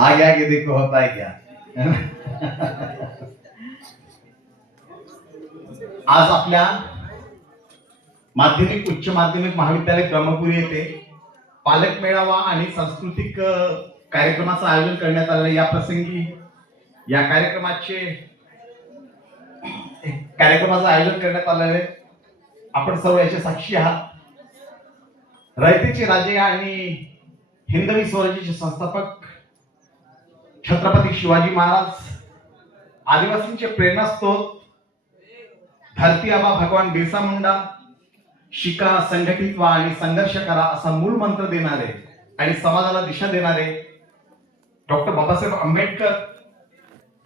आगे आगे देखो होता है क्या. आज आपल्या माध्यमिक उच्च माध्यमिक महाविद्यालय ब्रह्मपुरी येथे पालक मेळावा आणि सांस्कृतिक कार्यक्रमाचं आयोजन करण्यात आलं. या प्रसंगी या कार्यक्रमाचं आयोजन करण्यात आलं आहे. आपण सर्व याचे साक्षी आहात. रयतेचे राजे आणि हिंदवी स्वराज्याचे संस्थापक छत्रपती शिवाजी महाराज, आदिवासींचे प्रेरणास्त्रोत धरती आबा भगवान बिरसा मुंडा, शिका, संघटित व्हा आणि संघर्ष करा असा मूळ मंत्र देणारे आणि समाजाला दिशा देणारे डॉक्टर बाबासाहेब आंबेडकर,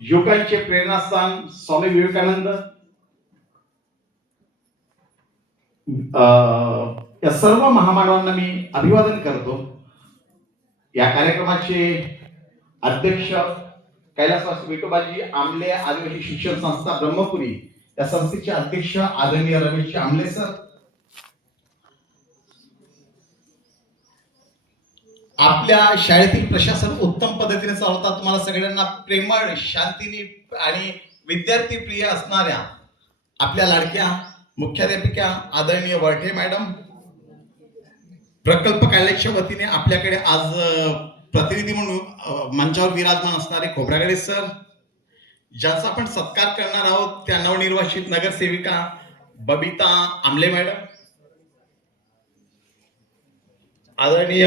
युगांचे प्रेरणास्थान स्वामी विवेकानंद, या सर्व महामानवांना मी अभिवादन करतो. या कार्यक्रमाचे अध्यक्ष कैलासवासी विठोबाजी आमले आदिवासी शिक्षण संस्था ब्रह्मपुरी, या संस्थेचे अध्यक्ष आदरणीय रमेश आमले सर, आपल्या शाळेतील प्रशासन उत्तम पद्धतीने चालवतात. तुम्हाला सगळ्यांना प्रेमळ, शांतीने आणि विद्यार्थी प्रिय असणाऱ्या आपल्या लाडक्या मुख्याध्यापिका आदरणीय वळठे मॅडम, प्रकल्प कार्यालयाच्या वतीने आपल्याकडे आज प्रतिनिधी म्हणून मंचावर विराजमान असणारे खोब्रागडे सर, ज्यांचा आपण सत्कार करणार आहोत त्या नवनिर्वाचित नगरसेविका बबिता आमले मॅडम, आदरणीय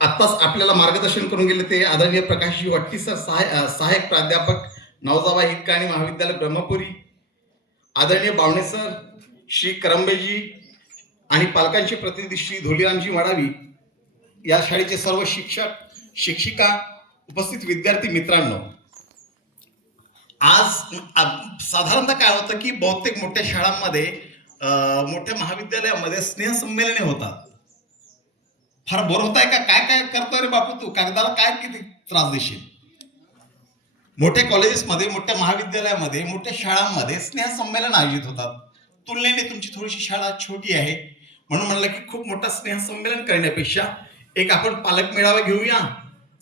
आत्ताच आपल्याला मार्गदर्शन करून गेले ते आदरणीय प्रकाशजी वट्टी सर, सहाय्यक प्राध्यापक नवजाबा हिक्काणी महाविद्यालय ब्रह्मपुरी, आदरणीय बावणे सर, श्री करंबेजी आणि पालकांचे प्रतिनिधी श्री धोलीरामजी मडावी, या शाळेचे सर्व शिक्षक, शिक्षिका, उपस्थित विद्यार्थी मित्रांनो, आज साधारणतः काय होतं की बहुतेक मोठ्या शाळांमध्ये, मोठ्या महाविद्यालयामध्ये स्नेहसंमेलने होतात. फार बोर होत आहे का? काय काय करतोय रे बापू तू, कागदाला काय किती त्रास देशील. मोठ्या कॉलेजेसमध्ये, मोठ्या महाविद्यालयामध्ये, मोठ्या शाळांमध्ये स्नेहसंमेलन आयोजित होतात. तुलनेने तुमची थोडीशी शाळा छोटी आहे म्हणून म्हणलं की खूप मोठा स्नेहसंमेलन करण्यापेक्षा एक आपण पालक मेळावा घेऊया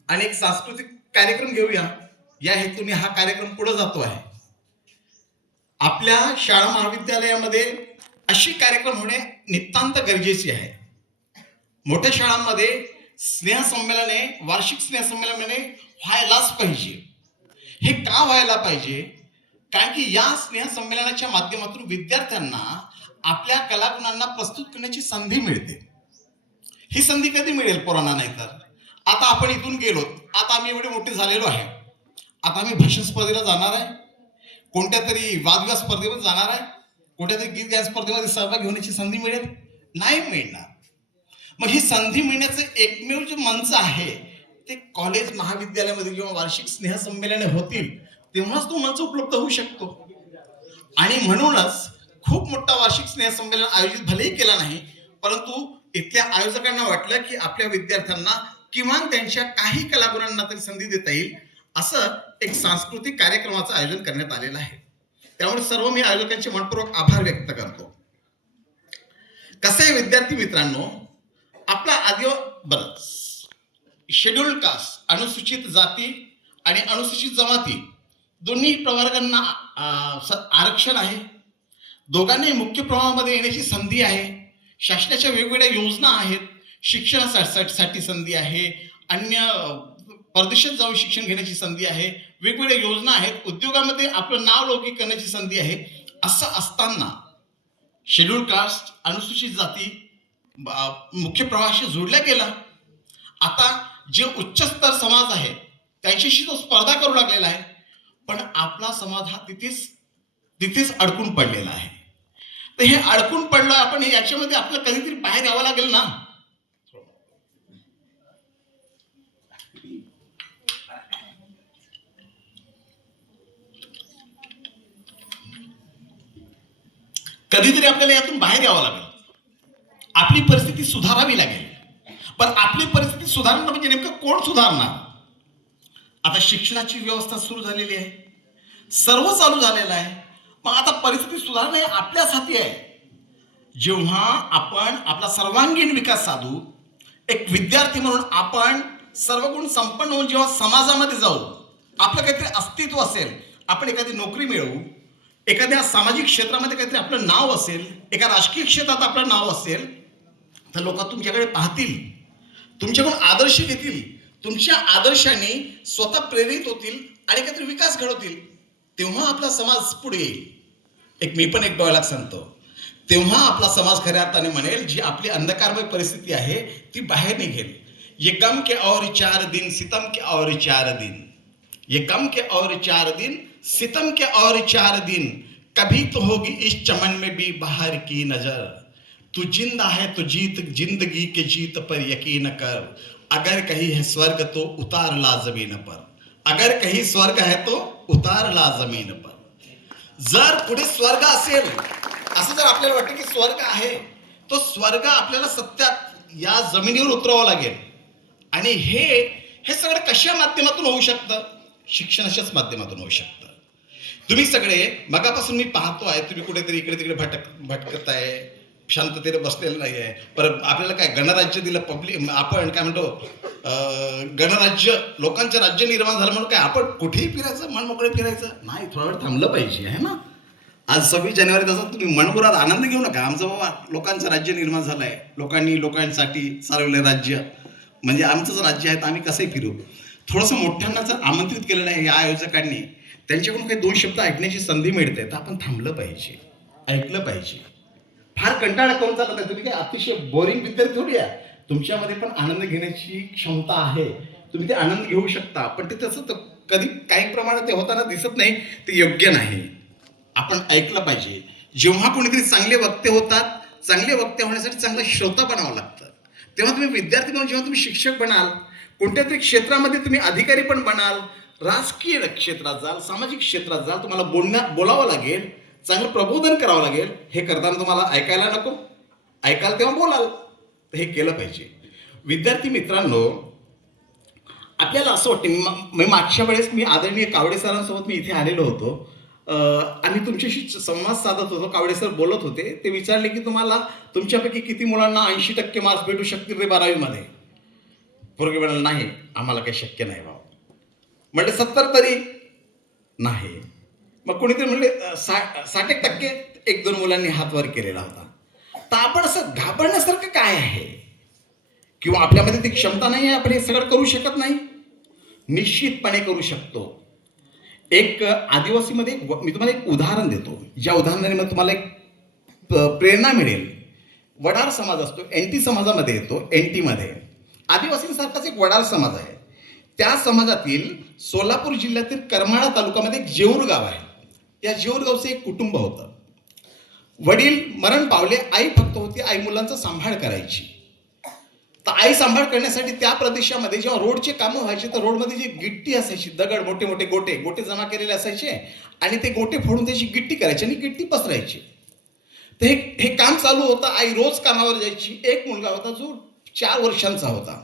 आणि एक सांस्कृतिक कार्यक्रम घेऊया, या हेतूने हा कार्यक्रम पुढे जातो आहे. आपल्या शाळा महाविद्यालयामध्ये अशी कार्यक्रम होणे नितांत गरजेचे आहे. मोठ्या शाळांमध्ये स्नेहसंमेलने, वार्षिक स्नेहसंमेलने व्हायलाच पाहिजे. हे का व्हायला पाहिजे? कारण की या स्नेहसंमेलनाच्या माध्यमातून विद्यार्थ्यांना आपल्या कलागुणांना प्रस्तुत करण्याची संधी मिळते. ही संधी कधी मिळेल? पोरांना नाही तर आता आपण इथून गेलो, आता आम्ही एवढे मोठे झालेलो आहे, आता आम्ही भाषण स्पर्धेला जाणार आहे, कोणत्या तरी वादविवाद स्पर्धेमध्ये जाणार आहे, कोणत्या तरी गीत गायन स्पर्धेमध्ये सहभाग घेण्याची संधी मिळेल? नाही मिळणार. मग ही संधी मिळण्याचं एकमेव जे मंच आहे ते कॉलेज महाविद्यालयामध्ये जेव्हा वार्षिक स्नेहसंमेलने होतील तेव्हाच तो मंच उपलब्ध होऊ शकतो. आणि म्हणूनच खूप मोठा वार्षिक स्नेहसंमेलन आयोजित भलेही केला नाही, परंतु इथल्या आयोजकांना वाटलं की आपल्या विद्यार्थ्यांना किमान त्यांच्या काही कलागुणांना तरी संधी देता येईल, असं एक सांस्कृतिक कार्यक्रमाचं आयोजन करण्यात आलेलं आहे. त्यामुळे सर्व मी आयोजकांचे मनपूर्वक आभार व्यक्त करतो. कसं आहे विद्यार्थी मित्रांनो, आपला शेड्यूल्ड कास्ट, अनुसूचित जाती आणि अनुसूचित जमाती दोन्ही प्रवर्गांना आरक्षण आहे. दोघांनी मुख्य प्रवाहामध्ये येण्याची संधी आहे. शासनाच्या वेगवेगळ्या योजना आहेत. शिक्षणासाठी संधी आहे, अन्य परदेशात जाऊन शिक्षण घेण्याची संधी आहे, वेगवेगळ्या योजना आहेत, उद्योगामध्ये आपलं नाव लौकिक करण्याची संधी आहे. असं असताना शेड्यूल्ड कास्ट, अनुसूचित जाती मुख्य प्रवाहाशी जोडल्या गेला. आता जे उच्चस्तर समाज आहे त्यांच्याशी तो स्पर्धा करू लागलेला आहे, पण आपला समाज हा तिथेच अडकून पडलेला आहे. तर हे अडकून पडलं आपण, याच्यामध्ये आपलं कधीतरी बाहेर यावं लागेल ना. कधीतरी आपल्याला यातून बाहेर यावं लागेल, आपली परिस्थिती सुधारावी लागेल. पण आपली परिस्थिती सुधारणं म्हणजे नेमकं कोण सुधारणार? आता शिक्षणाची व्यवस्था सुरू झालेली आहे, सर्व चालू झालेलं आहे. मग आता परिस्थिती सुधारणं हे आपल्याच हाती आहे. जेव्हा आपण आपला सर्वांगीण विकास साधू, एक विद्यार्थी म्हणून आपण सर्व गुण संपन्न होऊन जेव्हा समाजामध्ये जाऊ, आपलं काहीतरी अस्तित्व असेल, आपण एखादी नोकरी मिळवू, एखाद्या सामाजिक क्षेत्रामध्ये काहीतरी आपलं नाव असेल, एका राजकीय क्षेत्रात आपलं नाव असेल, तर लोक तुमच्याकडे पाहतील, तुमच्याकडून आदर्श घेतील, तुमच्या आदर्शाने स्वतः प्रेरित होतील आणि काहीतरी विकास घडवतील. तेव्हा आपला समाज पुढे येईल. मी पण एक डायलॉग सांगतो, तेव्हा आपला समाज खऱ्या अर्थाने म्हणेल जी आपली अंधकारमय परिस्थिती आहे ती बाहेर निघेल. ये गम के और 4 दिन, सितम के और 4 दिन, ये गम के और 4 दिन, सितम के और 4 दिन, कभी तो होगी इस चमन में भी बाहर की नजर. तू जिंदा है तो जीत, जिंदगी के जीत पर यकीन कर. अगर कहीं है स्वर्ग तो उतार ला जमीन पर. अगर कहीं स्वर्ग है तो उतार ला जमीन पर. जर पुढे स्वर्ग असेल, असं जर आपल्याला वाटतं की स्वर्ग आहे, तो स्वर्ग आपल्याला सत्यात या जमिनीवर उतरावं लागेल. आणि हे सगळं कशा माध्यमातून होऊ शकतं? शिक्षणाच्याच माध्यमातून होऊ शकतं. तुम्ही सगळे मगापासून मी पाहतो आहे, तुम्ही कुठेतरी इकडे तिकडे भटकताय, शांततेने बसलेलं नाही आहे. पर आपल्याला काय गणराज्य दिलं, पब्लिक आपण काय म्हणतो गणराज्य, लोकांचं राज्य निर्माण झालं म्हणून काय आपण कुठेही फिरायचं, मन मोकळे फिरायचं नाही, थोडा वेळ थांबलं पाहिजे आहे ना. आज 26 जानेवारी तसं तुम्ही मनमुराद आनंद घेऊ नका. आमचं बाबा लोकांचं राज्य निर्माण झालं आहे, लोकांनी लोकांसाठी चालवलं राज्य, म्हणजे आमचंच राज्य आहे तर आम्ही कसंही फिरू. थोडंसं मोठ्यांना जर आमंत्रित केलेलं आहे या आयोजकांनी, त्यांच्याकडून काही 2 शब्द ऐकण्याची संधी मिळते तर आपण थांबलं पाहिजे, ऐकलं पाहिजे. फार कंटाळा करून चालत आहे, तुम्ही काय अतिशय बोरिंग विद्यार्थी थोडी आहे. तुमच्यामध्ये पण आनंद घेण्याची क्षमता आहे, तुम्ही ते आनंद घेऊ शकता. पण ते तसं कधी काही प्रमाणात ते होताना दिसत नाही, ते योग्य नाही. आपण ऐकलं पाहिजे. जेव्हा कोणीतरी चांगले वक्ते होतात, चांगले वक्ते होण्यासाठी चांगला श्रोता बनावं लागतं. तेव्हा तुम्ही विद्यार्थी म्हणून जेव्हा तुम्ही शिक्षक बनाल, कोणत्या तरी क्षेत्रामध्ये तुम्ही अधिकारी पण बनाल, राजकीय क्षेत्रात जाल, सामाजिक क्षेत्रात जाल, तुम्हाला बोलावं लागेल, चांगलं प्रबोधन करावं लागेल. हे करताना तुम्हाला ऐकायला नको, ऐकाल तेव्हा बोलाल. तर हे केलं पाहिजे. विद्यार्थी मित्रांनो, आपल्याला असं वाटतं, मी मागच्या वेळेस मी आदरणीय कावडे सरांसोबत मी इथे आलेलो होतो, आम्ही तुमच्याशी संवाद साधत होतो. कावडे सर बोलत होते, ते विचारले की तुम्हाला तुमच्यापैकी किती मुलांना 80% मार्क्स भेटू शकतील रे 12वीमध्ये? पोरगे म्हणाले नाही, आम्हाला काही शक्य नाही बाबा. म्हणले 70 तरी नाही. मग कोणीतरी म्हणले 60%. 1-2 मुलांनी हात वर केलेला होता. तर आपण असं घाबरण्यासारखं काय आहे? किंवा आपल्यामध्ये ती क्षमता नाही आहे, आपण हे सगळं करू शकत नाही? निश्चितपणे करू शकतो. एक आदिवासीमध्ये मी तुम्हाला एक उदाहरण देतो, ज्या उदाहरणाने तुम्हाला एक प्रेरणा मिळेल. वडार समाज असतो, एनटी समाजामध्ये येतो. एनटीमध्ये आदिवासींसारखाच एक वडार समाज आहे. त्या समाजातील सोलापूर जिल्ह्यातील करमाळा तालुक्यामध्ये एक जेऊर गाव आहे. या जेऊर गावचं एक कुटुंब होतं. वडील मरण पावले, आई फक्त होती, आई मुलांचा सांभाळ करायची. तर आई सांभाळ करण्यासाठी त्या प्रदेशामध्ये जेव्हा रोडचे कामं व्हायचे, तर रोडमध्ये जी गिट्टी असायची, दगड, मोठे मोठे गोटे जमा केलेले असायचे, आणि ते गोटे फोडून त्याची गिट्टी करायची आणि गिट्टी पसरायची. तर हे काम चालू होतं. आई रोज कामावर जायची. एक मुलगा होता जो 4 वर्षांचा होता.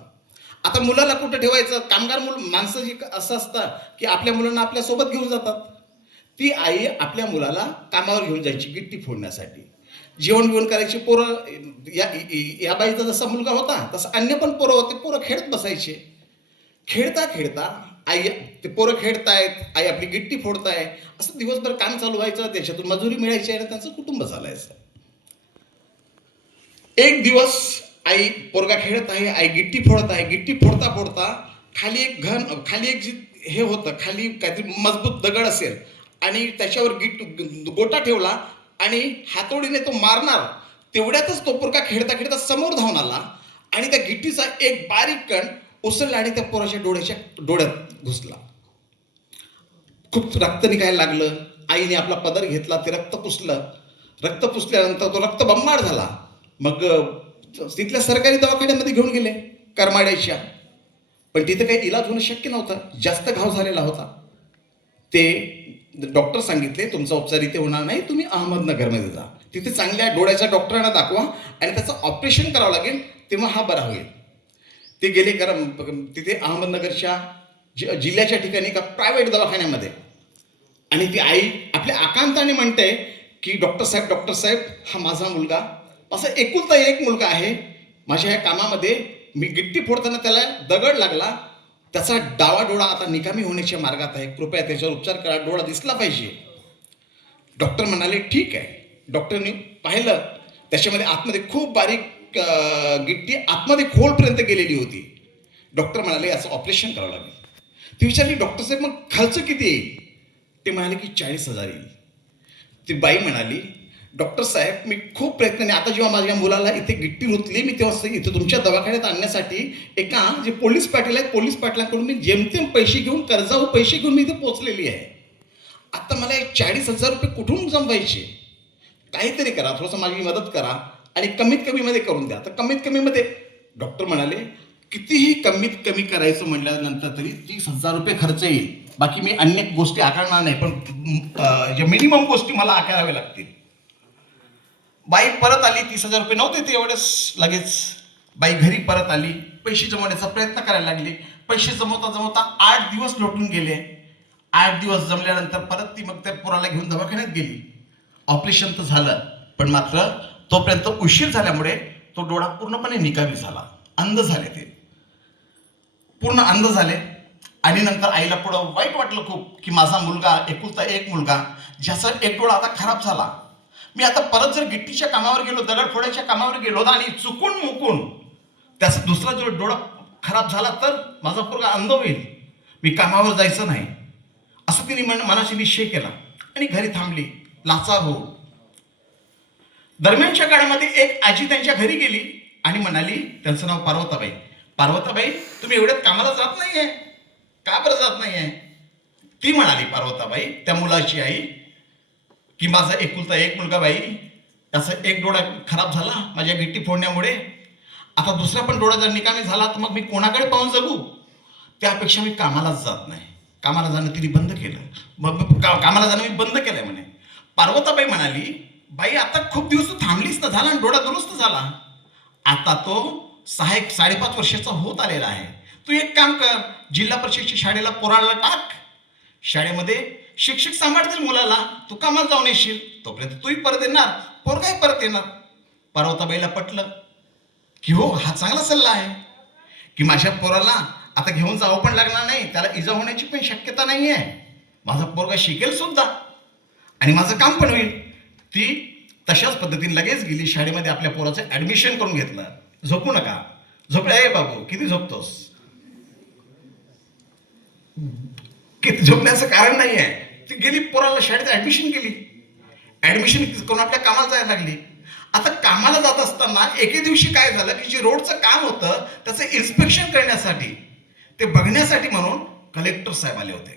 आता मुलाला कुठं ठेवायचं? कामगार माणसं जी असं असतं की आपल्या मुलांना आपल्यासोबत घेऊन जातात. ती आई आपल्या मुलाला कामावर घेऊन जायची गिट्टी फोडण्यासाठी. जेवण बिवण करायची. पोरं, या बाईचा जसा मुलगा होता तसा अन्य पण पोरं होते. पोरं खेळत बसायचे. खेळता खेळता आई, ते पोरं खेळतायत, आई आपली गिट्टी फोडताय, असं दिवसभर काम चालू व्हायचं. त्याच्यातून मजुरी मिळायची आणि त्यांचं कुटुंब चालायचं. एक दिवस आई, पोरगा खेळत आहे, आई गिट्टी फोडत आहे. गिट्टी फोडता फोडता खाली एक हे होतं, खाली काहीतरी मजबूत दगड असेल आणि त्याच्यावर गोटा ठेवला आणि हातोडीने तो मारणार. तेवढ्यातच तो पोरगा खेळता खेळता समोर धावून आला आणि त्या गिट्टीचा एक बारीक कण उचलला आणि त्या पोराच्या डोळ्यात घुसला. खूप रक्त निघायला लागलं. आईने आपला पदर घेतला, ते रक्त पुसलं. रक्त पुसल्यानंतर तो रक्तबंबाळ झाला. मग तिथल्या सरकारी दवाखान्यामध्ये घेऊन गेले करमाड्याच्या, पण तिथे काही इलाज होणं शक्य नव्हतं. जास्त घाव झालेला होता. ते डॉक्टर सांगितले तुमचा उपचार इथे होणार नाही, तुम्ही अहमदनगरमध्ये जा, तिथे चांगल्या डोळ्याच्या डॉक्टरांना दाखवा आणि त्याचं ऑपरेशन करावं लागेल, तेव्हा हा बरा होईल. ते गेले तिथे अहमदनगरच्या जिल्ह्याच्या ठिकाणी एका प्रायव्हेट दवाखान्यामध्ये. आणि ती आई आपल्या आकांताने म्हणते की डॉक्टर साहेब, हा माझा मुलगा, असा एकुलता एक मुलगा आहे. माझ्या या कामामध्ये मी गिट्टी फोडताना त्याला दगड लागला, त्याचा डावा डोळा आता निकामी होण्याच्या मार्गात आहे, कृपया त्याच्यावर उपचार करा, डोळा दिसला पाहिजे. डॉक्टर म्हणाले ठीक आहे. डॉक्टरनी पाहिलं, त्याच्यामध्ये आतमध्ये खूप बारीक गिट्टी आतमध्ये खोलपर्यंत गेलेली होती. डॉक्टर म्हणाले असं ऑपरेशन करावं लागेल. ती विचारली डॉक्टर साहेब मग खर्च किती येईल? ते म्हणाले की 40,000 येईल. ती बाई म्हणाली डॉक्टर साहेब मी खूप प्रयत्नाने, आता जेव्हा माझ्या मुलाला इथे गिट्टी रुतली, मी तेव्हा इथे तुमच्या दवाखान्यात आणण्यासाठी एका जे पोलीस पाटील आहेत, पोलीस पाटलांकडून मी जेमतेम पैसे घेऊन, कर्जावर पैसे घेऊन मी इथे पोहोचलेली आहे. आता मला 40,000 रुपये कुठून जमवायचे? काहीतरी करा, थोडंसं माझी मदत करा आणि कमीत कमीमध्ये करून द्या. तर कमीत कमीमध्ये डॉक्टर म्हणाले कितीही कमीत कमी करायचं म्हटल्यानंतर तरी 30,000 रुपये खर्च येईल. बाकी मी अन्य गोष्टी आकारणार नाही, पण जे मिनिमम गोष्टी मला आकाराव्या लागतील. बाई परत आली. 30,000 रुपये नव्हते ते एवढंच. लगेच बाई घरी परत आली, पैसे जमवण्याचा प्रयत्न करायला लागली. पैसे जमवता जमवता 8 दिवस लोटून गेले. 8 दिवस जमल्यानंतर परत ती मग त्या पोराला घेऊन दवाखान्यात गेली. ऑपरेशन तर झालं, पण मात्र तोपर्यंत उशीर झाल्यामुळे तो डोळा पूर्णपणे निकामी झाला. अंध झाले, ते पूर्ण अंध झाले. आणि नंतर आईला पुढं वाईट वाटलं खूप की माझा मुलगा, एकुलता एक मुलगा, ज्याचा एक डोळा आता खराब झाला. मी आता परत जर गिट्टीच्या कामावर गेलो, दगड फोडायच्या कामावर गेलो आणि चुकून मुकून त्याचा दुसरा जो डोळा खराब झाला तर माझा पोरगा अंध होईल. मी कामावर जायचं नाही, असं तिने मनाशी निश्चय केला आणि घरी थांबली लाचार हो. दरम्यानच्या काळामध्ये एक आजी त्यांच्या घरी गेली आणि म्हणाली, त्यांचं नाव पार्वताबाई. पार्वताबाई तुम्ही एवढ्यात कामाला जात नाहीये, का बरं जात नाहीये? ती म्हणाली पार्वताबाई, त्या मुलाची आई, की माझा एकुलता एक मुलगा बाई, त्याचा एक डोळा खराब झाला माझ्या गिट्टी फोडण्यामुळे. आता दुसरा पण डोळा जर निकामी झाला तर मग मी कोणाकडे पाहून जगू? त्यापेक्षा मी कामालाच जात नाही. कामाला जाणं तिने बंद केलं. मग कामाला जाणं मी बंद केलंय म्हणे. पार्वताबाई म्हणाली, बाई आता खूप दिवस तू थांबलीस ना, झाला डोळा दुरुस्त झाला. आता तो 6-5 वर्षाचा होत आलेला आहे. तू एक काम कर, जिल्हा परिषदेच्या शाळेला पोराला टाक. शाळेमध्ये शिक्षक सांभाळतील मुलाला, तू कामाला जाऊन येशील, तोपर्यंत तूही परत येणार, पोरगाही परत येणार. पार्वताबाईला पटलं की हो, हा चांगला सल्ला आहे की माझ्या पोराला आता घेऊन जावं पण लागणार नाही, त्याला इजा होण्याची पण शक्यता नाही आहे. माझा पोरगा शिकेल सुद्धा आणि माझं काम पण होईल. ती तशाच पद्धतीने लगेच गेली शाळेमध्ये, आपल्या पोराचं ऍडमिशन करून घेतलं. झोपू नका. झोपले आहे बाबू? किती झोपतोस? किती झोपण्याचं कारण नाही आहे. ती गेली, पोराला शाळेत ऍडमिशन केली. ऍडमिशन करून आपल्या कामाला जायला लागली. आता कामाला जात असताना एके दिवशी काय झालं की जे रोडचं काम होतं त्याचं इन्स्पेक्शन करण्यासाठी, ते बघण्यासाठी म्हणून कलेक्टर साहेब आले होते.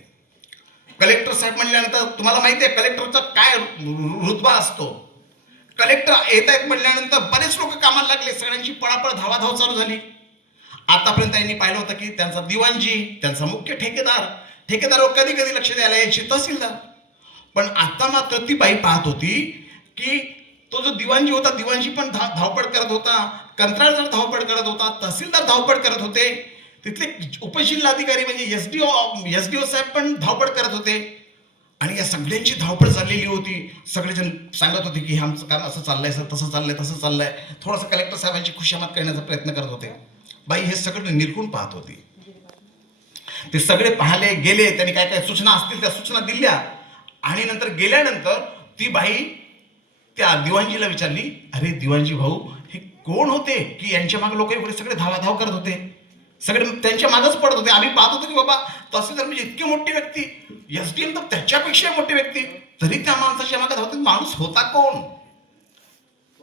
कलेक्टर साहेब म्हणल्यानंतर तुम्हाला माहिती आहे कलेक्टरचा काय रुतबा असतो. कलेक्टर येत आहेत म्हणल्यानंतर बरेच लोक कामाला लागले. सगळ्यांची पळापळ धावाधाव चालू झाली. आतापर्यंत त्यांनी पाहिलं होतं की त्यांचा दिवाणजी, त्यांचा मुख्य ठेकेदारावर कधी कधी लक्ष द्यायला यायचे तहसीलदार. पण आता मात्र ती बाई पाहत होती की तो जो दिवाणजी होता, दिवाणजी पण धावपळ करत होता, कंत्राटदार धावपळ करत होता, तहसीलदार धावपळ करत होते, तिथले उपजिल्हाधिकारी म्हणजे एसडीओ साहेब पण धावपळ करत होते. आणि या सगळ्यांची धावपळ चाललेली होती. सगळेजण सांगत होते की हे आमचं काम असं चाललंय सर, तसं चाललंय. थोडंसं कलेक्टर साहेबांची खुशामत करण्याचा प्रयत्न करत होते. बाई हे सगळं निरखून पाहत होती. ते सगळे पाहिले, गेले, त्यांनी काय काय सूचना असतील त्या सूचना दिल्या आणि नंतर गेल्यानंतर ती बाई त्या दिवाणजीला विचारली, अरे दिवाणजी भाऊ, हे कोण होते की यांच्या मागे लोक एवढे सगळे धावाधाव करत होते, सगळे त्यांच्या मागच पडत होते. आम्ही पाहत होतो की बाबा तहसीलदार म्हणजे इतकी मोठी व्यक्ती, एसडीएम तर त्याच्यापेक्षा मोठी व्यक्ती, तरी त्या माणसाच्या मागे धावते. माणूस होता कोण?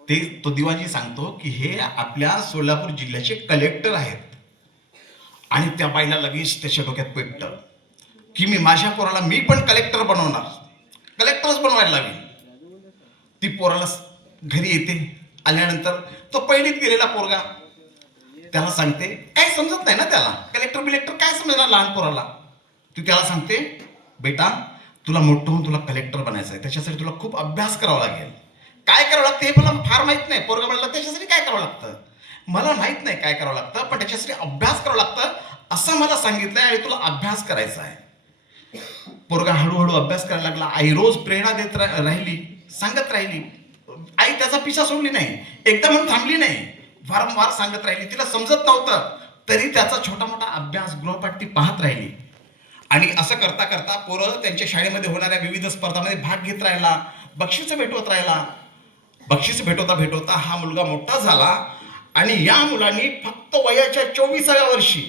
ते तो दिवाणजी सांगतो की हे आपल्या सोलापूर जिल्ह्याचे कलेक्टर आहेत. आणि त्या बाईला लगेच त्याच्या डोक्यात पेटलं की मी माझ्या पोराला मी पण कलेक्टर बनवणार, कलेक्टरच बनवायला लागेल. ती पोराला घरी येते. आल्यानंतर तो पहिलीत गेलेला पोरगा त्याला सांगते, काय समजत नाही ना त्याला, कलेक्टर बिलेक्टर काय समजणार लहान पोराला. ती त्याला सांगते, बेटा तुला मोठं होऊन तुला कलेक्टर बनायचं आहे, त्याच्यासाठी तुला खूप अभ्यास करावा लागेल. काय करावं लागतं हे मला फार माहित नाही. पोरगा म्हणला, त्याच्यासाठी काय करावं लागतं? मला माहित नाही काय करावं लागतं, पण त्याच्यासाठी अभ्यास करावं लागतं असं मला सांगितलंय आणि तुला अभ्यास करायचा आहे. पोरगा हळूहळू अभ्यास करायला लागला. आई रोज प्रेरणा देत राहिली, सांगत राहिली. आई त्याचा पिछा सोडली नाही, एकदा म्हणून थांबली नाही. वारंवार सांगत राहिली. तिला समजत नव्हतं तरी त्याचा छोटा मोठा अभ्यास गृहपाठ ती पाहत राहिली. आणि असं करता करता पोरं त्यांच्या शाळेमध्ये होणाऱ्या विविध स्पर्धांमध्ये भाग घेत राहिला, बक्षीस भेटवत राहिला. बक्षीस भेटवता भेटवता हा मुलगा मोठा झाला आणि या मुलांनी फक्त वयाच्या 24व्या वर्षी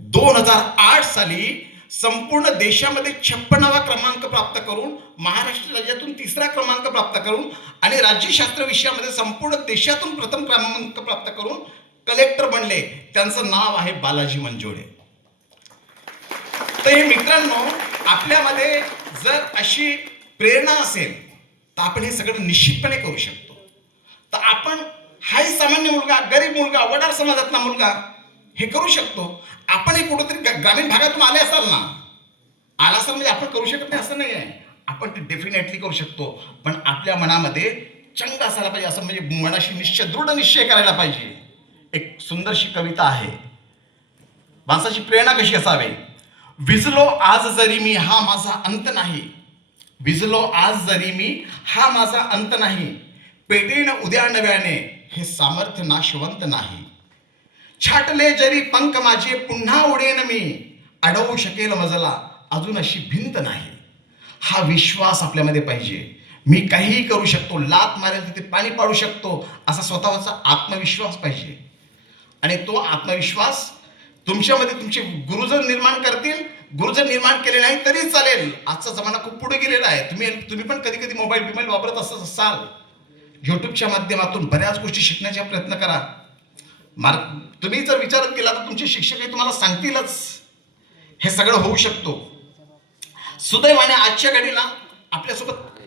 2008 साली संपूर्ण देशामध्ये 56वा क्रमांक प्राप्त करून, महाराष्ट्र राज्यातून 3रा क्रमांक प्राप्त करून आणि राज्यशास्त्र विषयामध्ये संपूर्ण देशातून प्रथम क्रमांक प्राप्त करून कलेक्टर बनले. त्यांचं नाव आहे बालाजी मंजोळे. तर हे मित्रांनो, आपल्यामध्ये जर अशी प्रेरणा असेल तर आपण हे सगळं निश्चितपणे करू शकतो. तर आपण हाही सामान्य मुलगा, गरीब मुलगा, वडार समाजातला मुलगा हे करू शकतो. आपण हे कुठेतरी ग्रामीण भागातून आले असाल ना, आला असाल म्हणजे आपण करू शकत नाही असं नाही आहे. आपण ते डेफिनेटली करू शकतो. पण आपल्या मनामध्ये चंग असायला पाहिजे, असं म्हणजे मनाशी निश्चय, दृढ निश्चय करायला पाहिजे. एक सुंदरशी कविता आहे. माणसाची प्रेरणा कशी असावी? विझलो आज जरी मी हा माझा अंत नाही, विझलो आज जरी मी हा माझा अंत नाही, पेटेन उद्या नव्याने हे सामर्थ्य नाशवंत नाही. छाटले जरी पंख माझे पुन्हा उडेन मी, अडवू शकेल मजला अजून अशी भिंत नाही. हा विश्वास आपल्यामध्ये पाहिजे. मी काहीही करू शकतो, लात मारेल तिथे पाणी पाडू शकतो, असा स्वतःचा आत्मविश्वास पाहिजे. आणि तो आत्मविश्वास तुमच्यामध्ये तुमचे गुरुजन निर्माण करतील. गुरुजन निर्माण केले नाही तरी चालेल. आजचा जमाना खूप पुढे गेलेला आहे. तुम्ही पण कधी कधी मोबाईल वापरत असाल. युट्यूबच्या माध्यमातून बऱ्याच गोष्टी शिकण्याचा प्रयत्न करा. तुम्ही जर विचारात केला तर तुमचे शिक्षकही तुम्हाला सांगतीलच. हे सगळं होऊ शकतो. सुदैवाने आजच्या घडीला आपल्यासोबत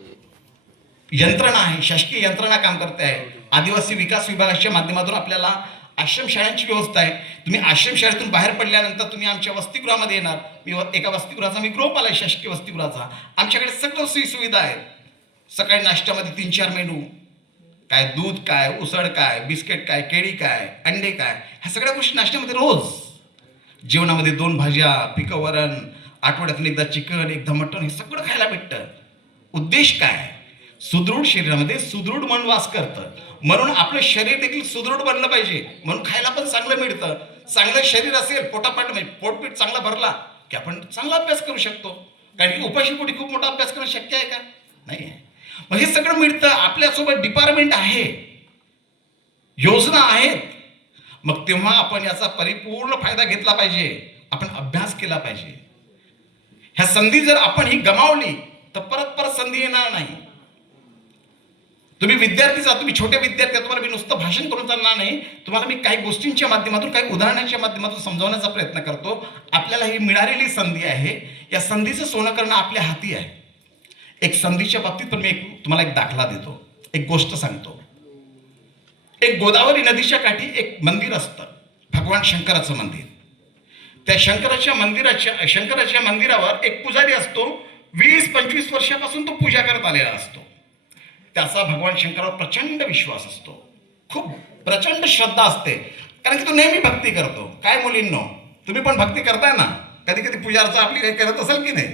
यंत्रणा आहे, शासकीय यंत्रणा काम करते आहे. आदिवासी विकास विभागाच्या माध्यमातून आपल्याला आश्रमशाळांची व्यवस्था आहे. तुम्ही आश्रमशाळेतून बाहेर पडल्यानंतर तुम्ही आमच्या वसतिगृहामध्ये येणार. एका वसतिगृहाचा मी ग्रुप आलाय, शासकीय वसतिगृहाचा. आमच्याकडे सगळं सोयी सुविधा आहेत. सकाळी नाश्त्यामध्ये 3-4 मेनू, काय दूध काय, उसळ काय, बिस्किट काय, केळी काय, अंडे काय, ह्या सगळ्या गोष्टी नाश्त्यामध्ये रोज. जेवणामध्ये 2 भाज्या, पिकं वरण, आठवड्यातून एकदा चिकन, एकदा मटण, हे सगळं खायला भेटतं. उद्देश काय? सुदृढ शरीरामध्ये सुदृढ मन वास करतं. म्हणून आपलं शरीर देखील सुदृढ बनलं पाहिजे. म्हणून खायला पण चांगलं मिळतं. चांगलं शरीर असेल, पोटपीठ चांगला भरला की आपण चांगला अभ्यास करू शकतो. कारण की उपाशी पोटी खूप मोठा अभ्यास करणं शक्य आहे का? नाही आहे. मग हे सगळं मिळतं. आपल्यासोबत डिपार्टमेंट आहे, योजना आहेत. मग तेव्हा आपण याचा परिपूर्ण फायदा घेतला पाहिजे. आपण अभ्यास केला पाहिजे. ह्या संधी जर आपण ही गमावली तर परत संधी येणार नाही. तुम्ही विद्यार्थीचा, तुम्ही छोटे विद्यार्थी, तुम्हाला मी नुसतं भाषण करून चालणार नाही. तुम्हाला मी काही गोष्टींच्या माध्यमातून, काही उदाहरणांच्या माध्यमातून समजावण्याचा प्रयत्न करतो. आपल्याला ही मिळालेली संधी आहे. या संधीचं सोनं करणं आपल्या हाती आहे. एक संधीच्या बाबतीत पण मी तुम्हाला एक दाखला देतो, एक गोष्ट सांगतो. एक गोदावरी नदीच्या काठी एक मंदिर असतं, भगवान शंकराचं मंदिर. त्या शंकराच्या मंदिरावर एक पुजारी असतो. 20-25 वर्षापासून तो पूजा करत आलेला असतो. त्याचा भगवान शंकरावर प्रचंड विश्वास असतो, खूप प्रचंड श्रद्धा असते. कारण की तो नेहमी भक्ती करतो. काय मुलींनो, तुम्ही पण भक्ती करताय ना? कधी कधी पूजा अर्चा आपली काही करत असेल की नाही?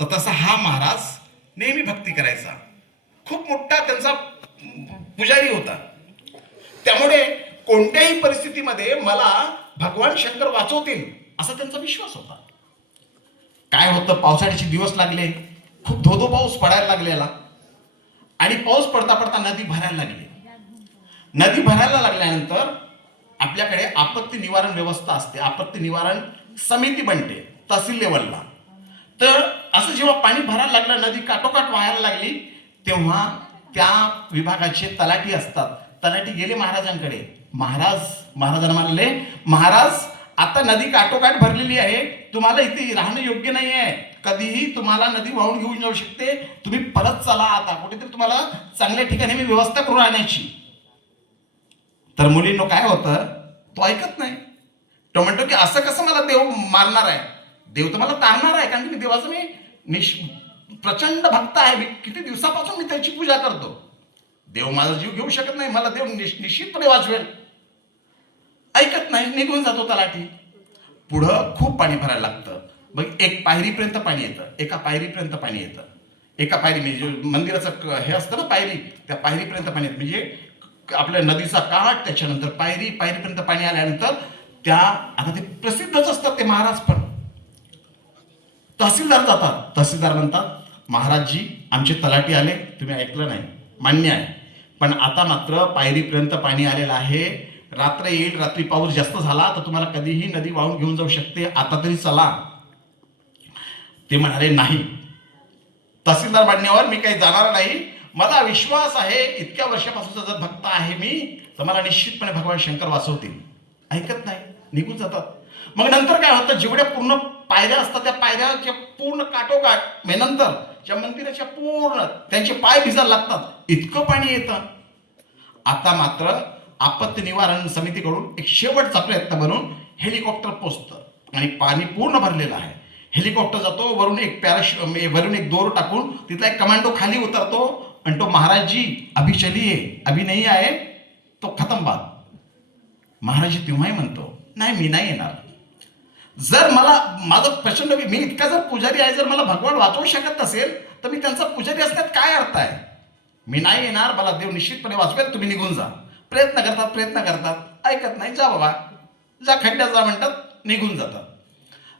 तर तसा हा महाराज नेहमी भक्ती करायचा. खूप मोठा त्यांचा पुजारी होता. त्यामुळे कोणत्याही परिस्थितीमध्ये मला भगवान शंकर वाचवतील असा त्यांचा विश्वास होता. काय होतं, पावसाळ्याचे दिवस लागले, खूप धोधो पाऊस पडायला लागलेला आणि पाऊस पडता पडता नदी भरायला लागली. नदी भरायला लागल्यानंतर आपल्याकडे आपत्ती निवारण व्यवस्था असते, आपत्ती निवारण समिती बनते तहसील लेवलला. तर असं जेव्हा पाणी भरायला लागलं, नदी काठोकाठ वाहायला लागली, तेव्हा त्या विभागाचे तलाठी असतात. तलाठी गेले महाराजांकडे. महाराजांना म्हणले, महाराज आता नदी काठोकाठ भरलेली आहे, तुम्हाला इथे राहणं योग्य नाही आहे. कधीही तुम्हाला नदी वाहून घेऊन जाऊ शकते. तुम्ही परत चला, आता कुठेतरी तुम्हाला चांगल्या ठिकाणी मी व्यवस्था करून आणण्याची. तर मुलींनो काय होतं, तो ऐकत नाही. तो म्हणतो की असं कसं मला देव मारणार आहे? देव तर मला तारणार आहे, कारण की मी देवाचं प्रचंड भक्त आहे. किती दिवसापासून मी त्याची पूजा करतो. देव माझा जीव घेऊ शकत नाही, मला देव निश्चितपणे वाचवेल. ऐकत नाही, निघून जातो तलाठी. पुढं खूप पाणी भरायला लागतं. मग एक पायरीपर्यंत पाणी येतं, एका पायरीपर्यंत पाणी येतं. एका पायरी म्हणजे मंदिराचं हे असतं ना पायरी, त्या पायरीपर्यंत पाणी येतं. म्हणजे आपल्या नदीचा काठ, त्याच्यानंतर पायरीपर्यंत पाणी आल्यानंतर त्या आता ते प्रसिद्धच असतात ते महाराज. पण तहसीलदार जातात, तहसीलदार म्हणतात महाराजजी आमचे तलाठी आले, तुम्ही ऐकलं नाही, मान्य आहे, पण आता मात्र पायरीपर्यंत पाणी आलेलं आहे, रात्र येईल, रात्री पाऊस जास्त झाला तर तुम्हाला कधीही नदी वाहून घेऊन जाऊ शकते, आता तरी चला. ते म्हणाले नाही, तहसीलदार म्हणण्यावर मी काही जाणार नाही, मला विश्वास आहे, इतक्या वर्षापासूनचा जर भक्त आहे मी, तर मला निश्चितपणे भगवान शंकर वाचवतील. ऐकत नाही, निघून जातात. मग नंतर काय होतं, जेवढ्या पूर्ण पायऱ्या असतात त्या पायऱ्याच्या पूर्ण काठोकाठ नंतर त्या मंदिराच्या पूर्ण त्यांचे पाय भिजायला लागतात, इतकं पाणी येतं. आता मात्र आपत्ती निवारण समितीकडून एक शेवटचा प्रयत्न बनून हेलिकॉप्टर पोचतं आणि पाणी पूर्ण भरलेलं आहे. हेलिकॉप्टर जातो, वरून एक दोर टाकून तिथला एक कमांडो खाली उतरतो आणि तो महाराजजी अभी चलिए, अभी नहीं आए तो खतम बात. महाराजजी तेव्हाही म्हणतो नाही मी नाही येणार. जर मला माझं प्रचंड मी इतका जर पुजारी आहे, जर मला भगवान वाचवू शकत नसेल तर मी त्यांचा पुजारी असण्यात काय अर्थ आहे. मी नाही येणार, मला देव निश्चितपणे वाचवेल, तुम्ही निघून जा. प्रयत्न करतात, ऐकत नाही, जा बाबा जा, खड्ड्यात जा म्हणतात, निघून जातात.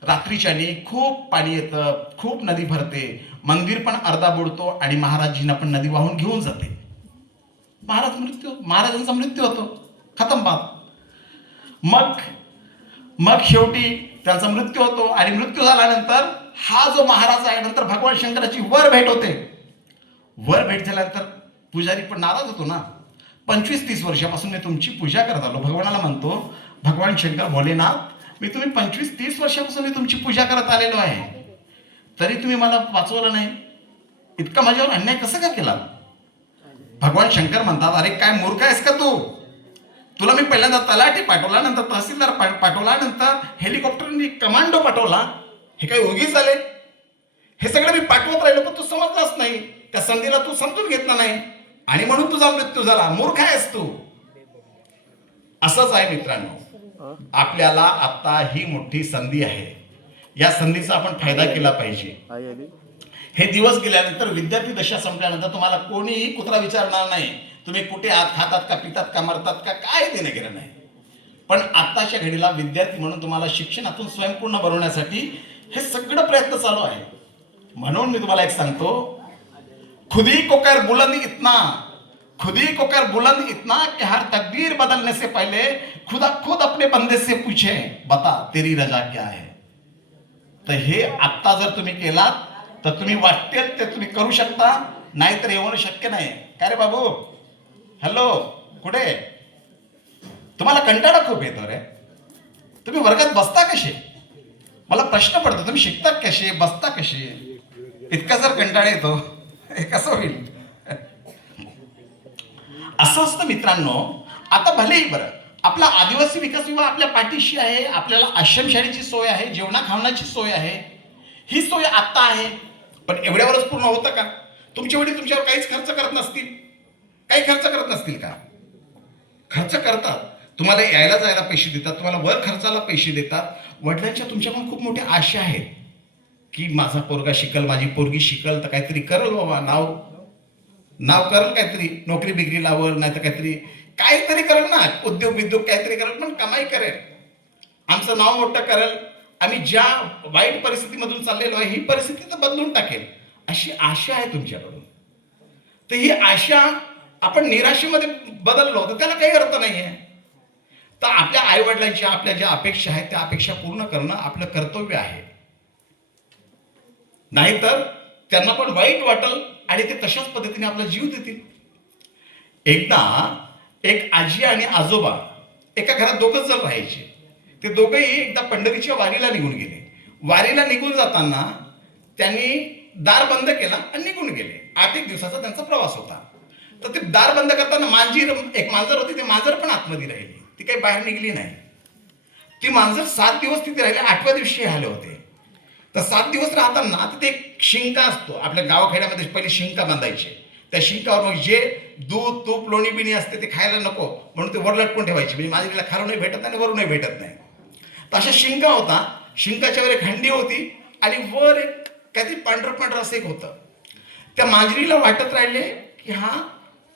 रात्रीच्यानी खूप पाणी येतं, खूप नदी भरते, मंदिर पण अर्धा बुडतो आणि महाराजजींना पण नदी वाहून घेऊन जाते. महाराजांचा मृत्यू होतो, खतम बात. मग शेवटी त्यांचा मृत्यू होतो आणि मृत्यू झाल्यानंतर हा जो महाराज आहे, नंतर भगवान शंकराची वर भेट होते. वर भेट झाल्यानंतर पुजारी पण नाराज होतो ना, 25-30 वर्षापासून मी तुमची पूजा करत आलो. भगवानाला म्हणतो, भगवान शंकर भोलेनाथ, मी तुम्ही 25-30 वर्षापासून मी तुमची पूजा करत आलेलो आहे, तरी तुम्ही मला वाचवलं नाही, इतका माझ्यावर अन्याय कसा का केला. भगवान शंकर म्हणतात, अरे काय मूर्ख आहेस का तू, तुला मी पहिल्यांदा तलाठी पाठवला, नंतर तहसीलदार पाठवला, नंतर हेलिकॉप्टरनी कमांडो पाठवला, हे काही उगीच झाले. हे सगळं मी पाठवत राहिलो पण तू समजलाच नाही, त्या संधीला तू समजून घेतला नाही आणि म्हणून तुझा मृत्यू झाला. मूर्ख आहेस तू. असंच आहे मित्रांनो, आपल्याला आता ही मोठी संधी आहे, या संधीचा आपण फायदा केला पाहिजे. हे दिवस गेल्यानंतर, विद्यार्थी दशा संपल्यानंतर तुम्हाला कोणीही कुत्रा विचारणार नाही तुम्ही कुठे आत, खातात का, पितात का, मरतात का, काय देणं घेणं नाही. पण आताच्या घडीला विद्यार्थी म्हणून तुम्हाला शिक्षणातून स्वयंपूर्ण बनवण्यासाठी हे सगळं प्रयत्न चालू आहे. म्हणून मी तुम्हाला एक सांगतो, खुदी को कर बुलंद इतना कि हर तकदीर बदलने से पहले खुदा खुद अपने बंदे से पूछे, बता तेरी रजा क्या है. तर हे आत्ता जर तुम्ही केलात तर तुम्ही वाटेल ते तुम्ही करू शकता, नाहीतर येऊन शक्य नाही. काय रे बाबू, हॅलो, कुठे, तुम्हाला कंटाळा खूप येतो रे, तुम्ही वर्गात बसता कसे, मला प्रश्न पडतो, तुम्ही शिकता कसे, बसता कसे, इतका जर कंटाळा येतो हे कसं होईल. असं असतं मित्रांनो. आता भलेही बरं, आपला आदिवासी विकास विभाग आपल्या पाठीशी आहे, आपल्याला आश्रमशाळेची सोय आहे, जेवणा खावण्याची सोय आहे, ही सोय आता आहे, पण एवढ्यावरच पूर्ण होतं का. तुमचे वडील तुमच्यावर काहीच खर्च करत नसतील, काही खर्च करत नसतील का. खर्च करतात, तुम्हाला यायला जायला पैसे देतात, तुम्हाला वर खर्चाला पैसे देतात. वडिलांच्या तुमच्याकडून खूप मोठ्या आशा आहेत की माझा पोरगा शिकल, माझी पोरगी शिकल तर काहीतरी करल बाबा, नाव करल, काहीतरी नोकरी बिकरी लावल, नाही तर काहीतरी करेल ना, उद्योग काहीतरी करेल, पण कमाई करेल, आमचं नाव मोठं करेल, आम्ही ज्या वाईट परिस्थितीमधून चाललेलो आहे ही परिस्थिती तर बदलून टाकेल, अशी आशा आहे तुमच्याकडून. तर ही आशा आपण निराशेमध्ये बदललो तर त्याला काही अर्थ नाही आहे. तर आपल्या आई वडिलांच्या आपल्या ज्या अपेक्षा आहेत त्या अपेक्षा पूर्ण करणं आपलं कर्तव्य आहे, नाहीतर त्यांना पण वाईट वाटेल आणि ते तशाच पद्धतीने आपला जीव देतील. एकदा एक आजी आणि आजोबा एका घरात दोघच जण राहायचे. ते दोघेही एकदा पंढरीच्या वारीला निघून गेले. वारीला निघून जाताना त्यांनी दार बंद केला आणि निघून गेले. 8 दिवसाचा त्यांचा प्रवास होता. तर ते दार बंद करताना एक मांजर होती, ते मांजर पण आतमध्ये राहिली, ती काही बाहेर निघली नाही. ती मांजर 7 दिवस तिथे राहिले, 8व्या दिवशी आले होते. तर 7 दिवस राहताना तिथे एक शिंका असतो, आपल्या गावाखेड्यामध्ये पहिले शिंका बांधायचे, त्या शिंकावर मग जे दूध तूप लोणी बिणी असते ते खायला नको म्हणून ते वर लटकून ठेवायचे, म्हणजे मांजरीला खारूनही भेटत नाही वरूनही भेटत नाही. तर अशा शिंका होता, शिंकाच्या वर एक हंडी होती आणि वर एक काहीतरी पांढरं असं एक होतं. त्या मांजरीला वाटत राहिले की हा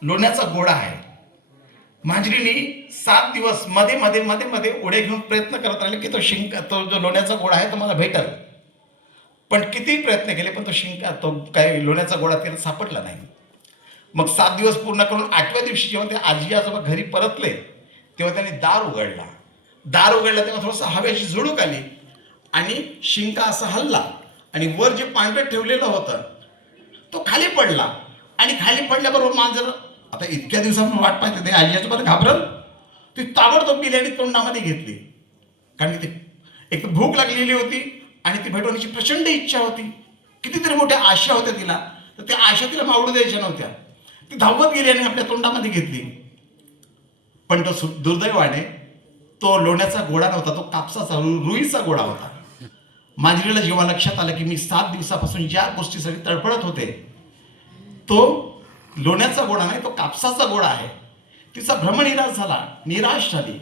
लोण्याचा गोळा आहे मांजरीने 7 दिवस मध्ये मध्ये मध्ये मध्ये उड्या घेऊन प्रयत्न करत राहिले की तो जो लोण्याचा गोळा आहे तो मला भेटल. पण कितीही प्रयत्न केले पण तो काय लोण्याचा गोळा तिला सापडला नाही. मग 7 दिवस पूर्ण करून 8व्या दिवशी जेव्हा ते आजी आजोबा घरी परतले तेव्हा त्यांनी दार उघडला. दार उघडला तेव्हा थोडंसं हवेची झुळूक आली आणि शिंका असा हलला आणि वर जे पांढरं ठेवलेलं होतं तो खाली पडला. आणि खाली पडल्याबरोबर मांजर आता इतक्या दिवसापासून वाट पाहते ते आजी आजोबा घाबरल. ती ताबडतोब गेली आणि तोंडामध्ये घेतली. कारण की ते एक भूक लागलेली होती आणि ती भेटवण्याची प्रचंड इच्छा होती. कितीतरी मोठ्या आशा होत्या तिला, तर त्या आशा तिला मावळू द्यायच्या नव्हत्या. ती धावत गेली आणि आपल्या तोंडामध्ये घेतली. पण तो दुर्दैवाने तो लोण्याचा गोळा नव्हता, तो कापसाचा रुईचा गोळा होता. मांजरीला जेव्हा लक्षात आलं की मी 7 दिवसापासून ज्या गोष्टीसाठी तडफडत होते तो लोण्याचा गोळा नाही, तो कापसाचा गोळा आहे. तिचा भ्रमनिराश झाला, निराश झाली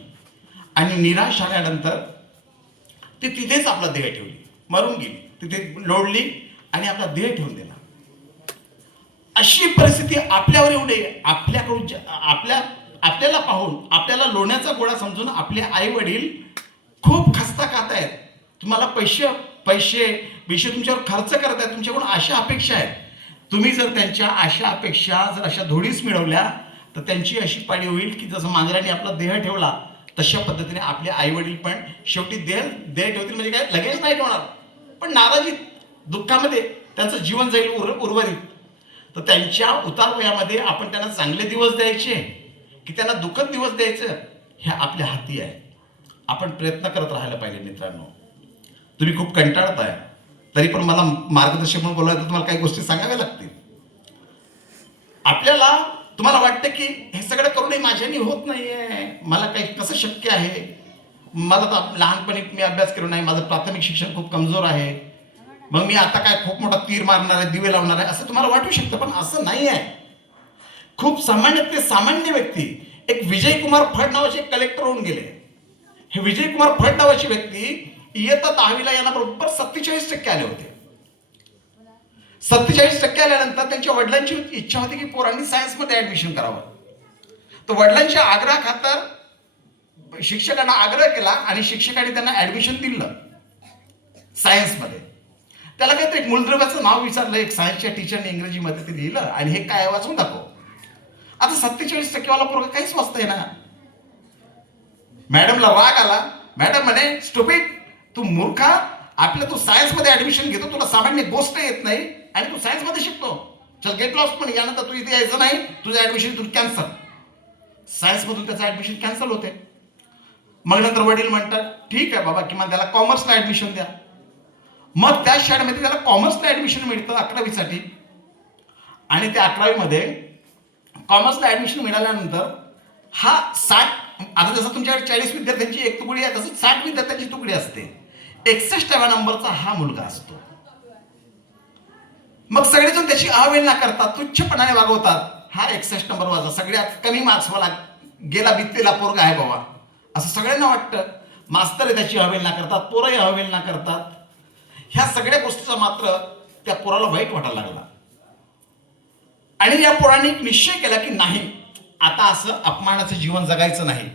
आणि निराश झाल्यानंतर ती तिथेच आपला देह ठेवली, मरून गेली. तिथे लोळली आणि आपला देह ठेवून दिला. अशी परिस्थिती आपल्यावर येऊ नये. आपल्याकडून आपल्याला पाहून आपल्याला लोण्याचा गोळा समजून आपले आई वडील खूप खस्ता खातायत. तुम्हाला पैसे विषय तुमच्यावर खर्च करत आहेत, तुमच्याकडून आशा अपेक्षा आहेत. तुम्ही जर त्यांच्या आशा अपेक्षा जर अशा धुळीस मिळवल्या तर त्यांची अशी पाळी होईल की जसं मांजराने आपला देह ठेवला तशा पद्धतीने आपले आई वडील पण शेवटी देह ठेवतील. म्हणजे काय लगेच नाही ठेवणार, पण नाराजीत दुःखामध्ये त्यांचं जीवन जाईल उर्वरित. तर त्यांच्या उतार वयामध्ये आपण त्यांना चांगले दिवस द्यायचे की त्यांना दुःखद दिवस द्यायचं हे आपल्या हाती आहे. आपण प्रयत्न करत राहायला पाहिजे. मित्रांनो, तुम्ही खूप कंटाळताय तरी पण मला मार्गदर्शक म्हणून बोलायचं, तुम्हाला काही गोष्टी सांगाव्या लागतील. तुम्हाला वाटतं की हे सगळं करूनही माझ्यानी होत नाहीये, मला काही कसं शक्य आहे, मला तर लहानपणी मी अभ्यास केला नाही, माझं प्राथमिक शिक्षण खूप कमजोर आहे, मग मी आता काय खूप मोठा तीर मारणार आहे, दिवे लावणार आहे, असं तुम्हाला वाटू शकतं. पण असं नाही आहे. खूप सामान्य व्यक्ती, एक विजय कुमार फड नावाचे एक कलेक्टर होऊन गेले. हे विजय कुमार फड नावाची व्यक्ती इयत्ता 10वीला यांना बरोबर 47% आले होते. 47% आल्यानंतर त्यांच्या वडिलांची इच्छा होती की पोरांनी सायन्समध्ये ऍडमिशन करावं. तर वडिलांच्या आग्रहाखातर शिक्षकांना आग्रह केला आणि शिक्षकांनी त्यांना ऍडमिशन दिलं सायन्समध्ये. त्याला काहीतरी मूलद्रव्याचं नाव विचारलं, एक सायन्सच्या टीचरने इंग्रजीमध्ये ते लिहिलं आणि हे काय वाचून दाखव. आता 47% वाला पोरगा काहीच वाचता येणार. मॅडमला राग आला. मॅडम म्हणे, स्टुपिड, तू मूर्खा, तू सायन्समध्ये ऍडमिशन घेतो, तुला सामान्य गोष्ट येत नाही आणि तू सायन्समध्ये शिकतो, चल गेट लॉस्ट. पण यानंतर तू इथे यायचं नाही, तुझं ऍडमिशन तू कॅन्सल. सायन्समधून त्याचं ऍडमिशन कॅन्सल होते. मग नंतर वडील म्हणतात, ठीक आहे बाबा, किंवा त्याला कॉमर्सला ऍडमिशन द्या. मग त्या शाळेमध्ये त्याला कॉमर्सला ऍडमिशन मिळतं 11वीसाठी. आणि त्या 11वीमध्ये कॉमर्सला ऍडमिशन मिळाल्यानंतर हा 60, आता जसं तुमच्याकडे 40 विद्यार्थ्यांची एक तुकडी आहे तसं 60 विद्यार्थ्यांची तुकडी असते. 61व्या नंबरचा हा मुलगा असतो. मग सगळेजण त्याची अवहेलना करतात, तुच्छपणाने वागवतात. हा 61 नंबर वाजा, सगळ्यात कमी मार्क्स वाला गेला बित्तेला पोरगा आहे बाबा, असं सगळ्यांना वाटतं. मास्तर त्याची अवहेलना करतात, पोरही अवहेलना करतात. ह्या सगळ्या गोष्टीचा मात्र त्या पोराला वाईट वाटायला लागला आणि या पोराने निश्चय केला की नाही, आता असं अपमानाचं जीवन जगायचं नाही.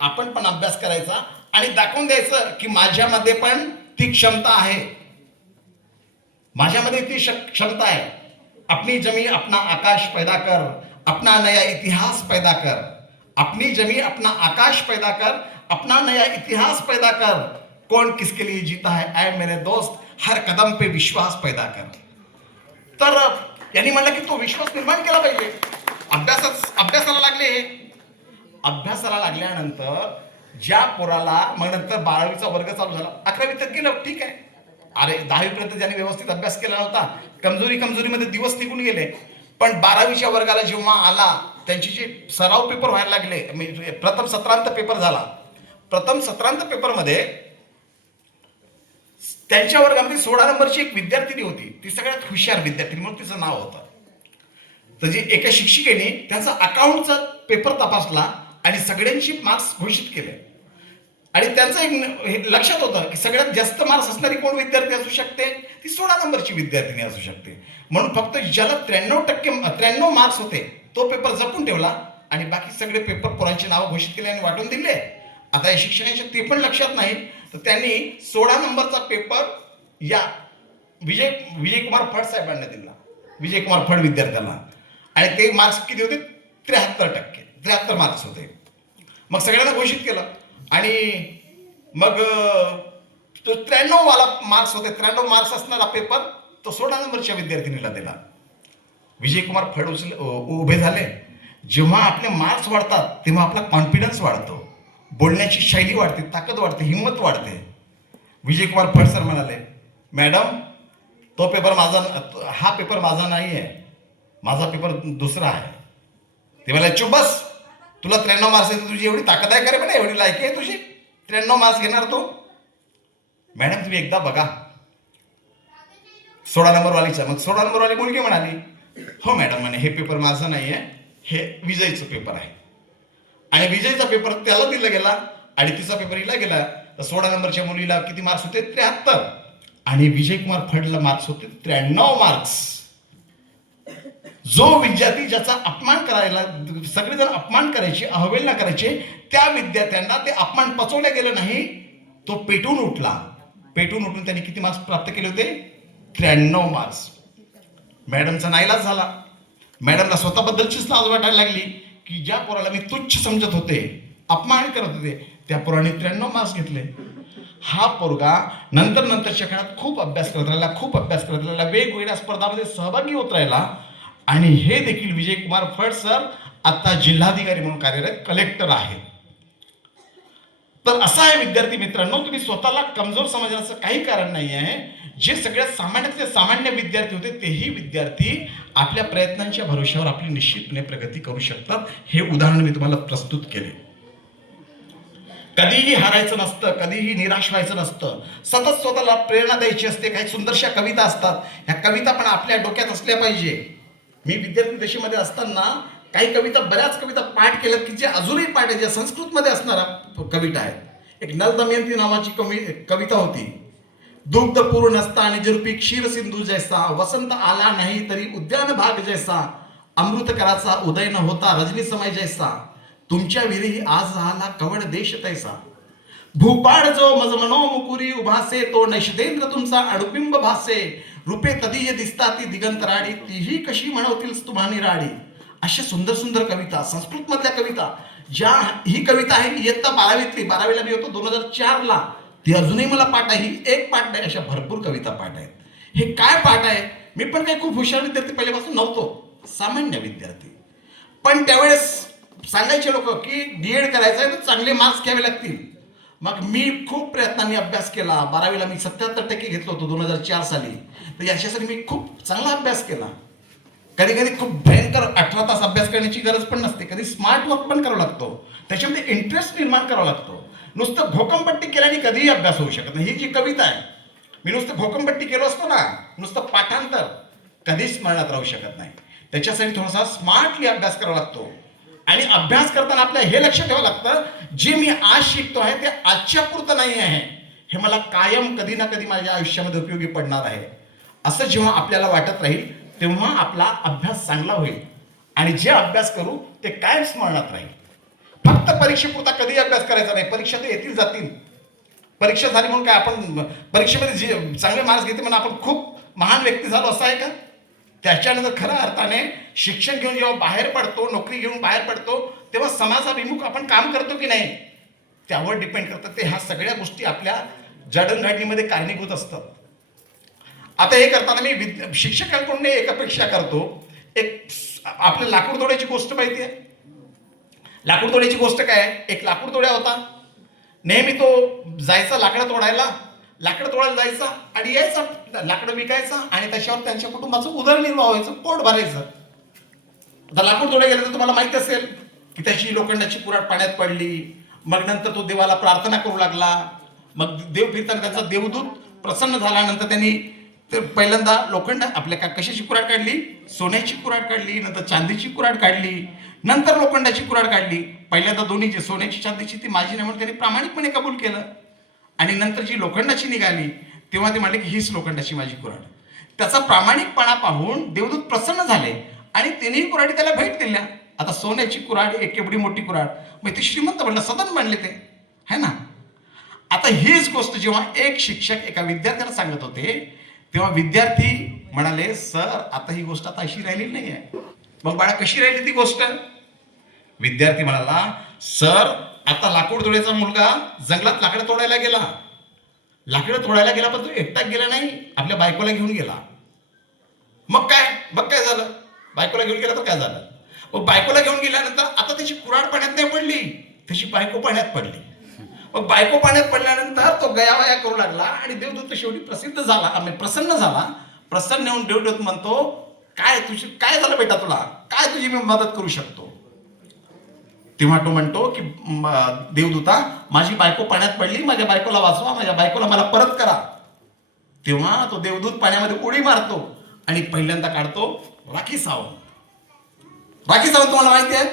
आपण पण अभ्यास करायचा आणि दाखवून द्यायचं की माझ्यामध्ये पण ती क्षमता आहे, माझ्यामध्ये ती क्षमता आहे. अपनी जमी अपना आकाश पैदा कर, अपना नया इतिहास पैदा कर. अपनी जमी अपना आकाश पैदा कर, अपना नया इतिहास पैदा कर. कौन किसके लिए जीता है ऐ मेरे दोस्त, हर कदम पे विश्वास पैदा कर. तर यांनी म्हणलं की तो विश्वास निर्माण केला पाहिजे. अभ्यासाला लागले. अभ्यासाला लागल्यानंतर ज्या पोराला मग नंतर 12वीचा वर्ग चालू झाला, 11वी तर गेलं, ठीक आहे. अरे 10वी पर्यंत ज्यांनी व्यवस्थित अभ्यास केला नव्हता, कमजोरीमध्ये दिवस निघून गेले. पण 12वीच्या वर्गाला जेव्हा आला, त्यांची जे सराव पेपर व्हायला लागले, म्हणजे प्रथम सत्रांत पेपर झाला. प्रथम सत्रांत पेपरमध्ये त्यांच्या वर्गामध्ये 16 नंबरची एक विद्यार्थिनी होती. ती सगळ्यात हुशार विद्यार्थिनी म्हणून तिचं नाव होतं. तर जे एका शिक्षिकेने त्यांचा अकाउंटचा पेपर तपासला आणि सगळ्यांची मार्क्स घोषित केले. आणि त्यांचं एक लक्षात होतं की सगळ्यात जास्त मार्क्स असणारी कोण विद्यार्थी असू शकते, ती 16 नंबरची विद्यार्थिनी असू शकते. म्हणून फक्त ज्याला 93 मार्क्स होते तो पेपर जपून ठेवला आणि बाकी सगळे पेपर पोरांची नावं घोषित केले आणि वाटून दिले. आता या शिक्षकांच्या ते पण लक्षात नाही, तर त्यांनी 16 नंबरचा पेपर या विजयकुमार फड साहेबांना दिला, विजयकुमार फड विद्यार्थ्याला. आणि ते मार्क्स किती होते? 73%, 73 मार्क्स होते. मग सगळ्यांना घोषित केलं आणि मग तो 93 वाला मार्क्स होते, 93 मार्क्स असणारा पेपर तो 16 नंबरच्या विद्यार्थिनीला दिला. विजयकुमार फड उभे झाले. जेव्हा आपले मार्क्स वाढतात तेव्हा आपला कॉन्फिडन्स वाढतो, बोलण्याची शैली वाढते, ताकद वाढते, हिंमत वाढते. विजयकुमार फड सर म्हणाले, मॅडम तो पेपर माझा, हा पेपर माझा नाही आहे, माझा पेपर दुसरा आहे. ते म्हणाले, चुप बस, तुला 93 मार्क्स येते, तुझी एवढी ताकद आहे का रे? पण एवढी लायकी आहे तुझी, 93 मार्क्स घेणार तो? मॅडम तुम्ही एकदा बघा 16 नंबरवालीचा. मग 16 नंबरवाली मुलगी म्हणाली, हो मॅडम म्हणे, हे पेपर माझं नाही आहे, हे विजयचं पेपर आहे. आणि विजयचा पेपर त्याला दिला गेला आणि तिचा पेपर हिला गेला. तर 16 नंबरच्या मुलीला किती मार्क्स होते? 73. आणि विजयकुमार फडला मार्क्स होते 93 मार्क्स. जो विद्यार्थी ज्याचा अपमान करायला सगळेजण अपमान करायचे, अवहेलना करायचे, त्या विद्यार्थ्यांना ते अपमान पचवल्या गेलं नाही, तो पेटून उठला. पेटून उठून त्यांनी किती मार्क्स प्राप्त केले होते? 93 मार्क्स. मॅडमचा नाईलाज झाला. मॅडमला स्वतःबद्दलचीच लाज वाटायला लागली की ज्या पोराला मी तुच्छ समजत होते, अपमान करत होते, त्या पोराने 93 मार्क्स घेतले. हा पोरगा नंतरच्या काळात खूप अभ्यास करत राहिला, खूप अभ्यास करत राहिला, वेगवेगळ्या स्पर्धांमध्ये सहभागी होत राहिला. आणि हे देखील विजयकुमार फड सर आता जिल्हाधिकारी म्हणून कार्यरत, कलेक्टर आहेत. तर असा आहे विद्यार्थी मित्रांनो, तुम्ही स्वतःला कमजोर समजण्याचं काही कारण नाही आहे. जे सगळ्यात सामान्यातले सामान्य विद्यार्थी होते तेही विद्यार्थी आपल्या प्रयत्नांच्या भरोश्यावर आपली निश्चितपणे प्रगती करू शकतात. हे उदाहरण मी तुम्हाला प्रस्तुत केले. कधीही हारायचं नसतं, कधीही निराश व्हायचं नसतं, सतत स्वतःला प्रेरणा द्यायची असते. काही सुंदरशा कविता असतात, ह्या कविता पण आपल्या डोक्यात असल्या पाहिजे. मी विद्यार्थी दशेमध्ये असताना काही कविता, बऱ्याच कविता पाठ केल्यात की जे अजूनही पाठ आहे, ज्या संस्कृतमध्ये असणारा कविता आहेत. एक नल दमयंती नावाची कविता होती. दुग्ध पूर्ण नसता आणि जरुपी क्षीर सिंधू जैसा, वसंत आला नाही तरी उद्यान भाग जैसा, अमृत कराचा उदय न होता रजनी समय जैसा, तुमच्या विरी आज आला कवड देश तैसा, भूपाळ जो मज मनोमुकुरी उभासे, तो नैषधेंद्र तुमचा अणुबिंब भासे, रूपे तदीय दिसता ती दिगंतराडी, तीही कशी म्हणवतील तुम्हा निराडी. अशा सुंदर सुंदर कविता, संस्कृत मधल्या कविता, ज्या ही कविता आहे इयत्ता 12वीतली, 12वीला मी होतो 2004ला, ती अजूनही मला पाठ आहे. ही एक पाठ नाही, अशा भरपूर कविता पाठ आहेत. हे काय पाठ आहे? मी पण काही खूप हुशार विद्यार्थी पहिल्यापासून नव्हतो, सामान्य विद्यार्थी. पण त्यावेळेस सांगायचे लोक की डीएड करायचं आहे तर चांगले मार्क्स घ्यावे लागतील. मग मी खूप प्रयत्नांनी अभ्यास केला. 12वीला मी 77% घेतलो होतो 2004 साली. तर याच्यासाठी मी खूप चांगला अभ्यास केला. कधी कधी खूप भयंकर 18 तास अभ्यास करण्याची गरज पण नसते, कधी स्मार्ट वर्क पण करावा लागतो, त्याच्यामध्ये इंटरेस्ट निर्माण करावा लागतो. नुसतं भोकमपट्टी केल्याने कधीही अभ्यास होऊ शकत नाही. ही जी कविता आहे, मी नुसतं भोकमपट्टी केलो असतो ना, नुसतं पाठांतर, कधीच स्मरणात राहू शकत नाही. त्याच्यासाठी थोडासा स्मार्टली अभ्यास करावा लागतो. आणि अभ्यास करताना आपल्या हे लक्ष ठेवावं लागतं, जे मी आज शिकतो आहे ते आजच्या पुरतं नाही आहे, हे मला कायम कधी ना कधी माझ्या आयुष्यामध्ये उपयोगी पडणार आहे. असं जेव्हा आपल्याला वाटत राहील तेव्हा आपला अभ्यास चांगला होईल आणि जे अभ्यास करू ते कायम स्मरणात राहील. फक्त परीक्षेपुरता कधी अभ्यास करायचा नाही. परीक्षा तर येतील जातील. परीक्षा झाली म्हणून काय आपण परीक्षेमध्ये जे चांगले मार्क्स घेते म्हणून आपण खूप महान व्यक्ती झालो असं आहे का? त्याच्यानंतर खऱ्या अर्थाने शिक्षण घेऊन जेव्हा बाहेर पडतो, नोकरी घेऊन बाहेर पडतो, तेव्हा समाजाभिमुख आपण काम करतो की नाही त्यावर डिपेंड करतं. ते ह्या सगळ्या गोष्टी आपल्या जडणघडणीमध्ये कारणीभूत असतात. आता हे करताना मी शिक्षकांकडून एक अपेक्षा करतो. एक आपल्या लाकूड तोड्याची गोष्ट माहिती आहे? लाकूड तोड्याची गोष्ट काय? एक लाकूड तोड्या होता. नेहमी तो जायचा लाकडं तोडायला, लाकडं तोडायला जायचा आणि यायचा, लाकडं विकायचा आणि त्याच्यावर त्यांच्या कुटुंबाचं उदरनिर्वाह व्हायचं, पोट भरायचं. आता लाकूड तोडायला गेलं तर तुम्हाला माहित असेल की त्याची लोखंडाची कुऱ्हाड पाण्यात पडली. मग नंतर तो देवाला प्रार्थना करू लागला. मग देव फिरताना त्यांचा देवदूत प्रसन्न झाला. नंतर त्यांनी तर पहिल्यांदा लोखंड आपल्या कशाची कुऱ्हाड काढली? सोन्याची कुऱ्हाड काढली. नंतर चांदीची कुऱ्हाड काढली. नंतर लोखंडाची कुऱ्हाड काढली. पहिल्यांदा दोन्हीची, सोन्याची चांदीची, ती माझी नाही म्हणून त्यांनी प्रामाणिकपणे कबूल केलं. आणि नंतर जी लोखंडाची निघाली तेव्हा ते म्हणले की हीच लोखंडाची माझी कुऱ्हाड. त्याचा प्रामाणिकपणा पाहून देवदूत प्रसन्न झाले आणि तिन्ही कुऱ्हाडी त्याला भेट दिल्या. आता सोन्याची कुऱ्हाड एक एवढी मोठी कुऱ्हाड, मग ते श्रीमंत बनलं, सदन बनले ते, है ना. आता हीच गोष्ट जेव्हा एक शिक्षक एका विद्यार्थ्याला सांगत होते, तेव्हा विद्यार्थी म्हणाले, सर आता ही गोष्ट आता अशी राहिलेली नाही आहे. मग बाळा कशी राहिली ती गोष्ट? विद्यार्थी म्हणाला, सर आता लाकूड तोडायचा मुलगा जंगलात लाकडं तोडायला गेला. लाकडं तोडायला गेला, पण तो एकटाच गेला नाही, आपल्या बायकोला घेऊन गेला. मग काय झालं? बायकोला घेऊन गेला तर काय झालं? मग बायकोला घेऊन गेल्यानंतर आता त्याची कुऱ्हाड पाण्यात नाही पडली, त्याची बायको पाण्यात पडली. मग बायको पाण्यात पडल्यानंतर तो गयावया करू लागला आणि देवदूत शेवटी प्रसन्न झाला. प्रसन्न होऊन देवदूत म्हणतो, काय झालं बेटा, तुला काय, तुझी मी मदत करू शकतो? तेव्हा तो म्हणतो की देवदूता, माझी बायको पाण्यात पडली, माझ्या बायकोला वाचवा, माझ्या बायकोला मला परत करा. तेव्हा तो देवदूत पाण्यामध्ये उडी मारतो आणि पहिल्यांदा काढतो राखी सावंत. राखी सावंत तुम्हाला माहिती आहे,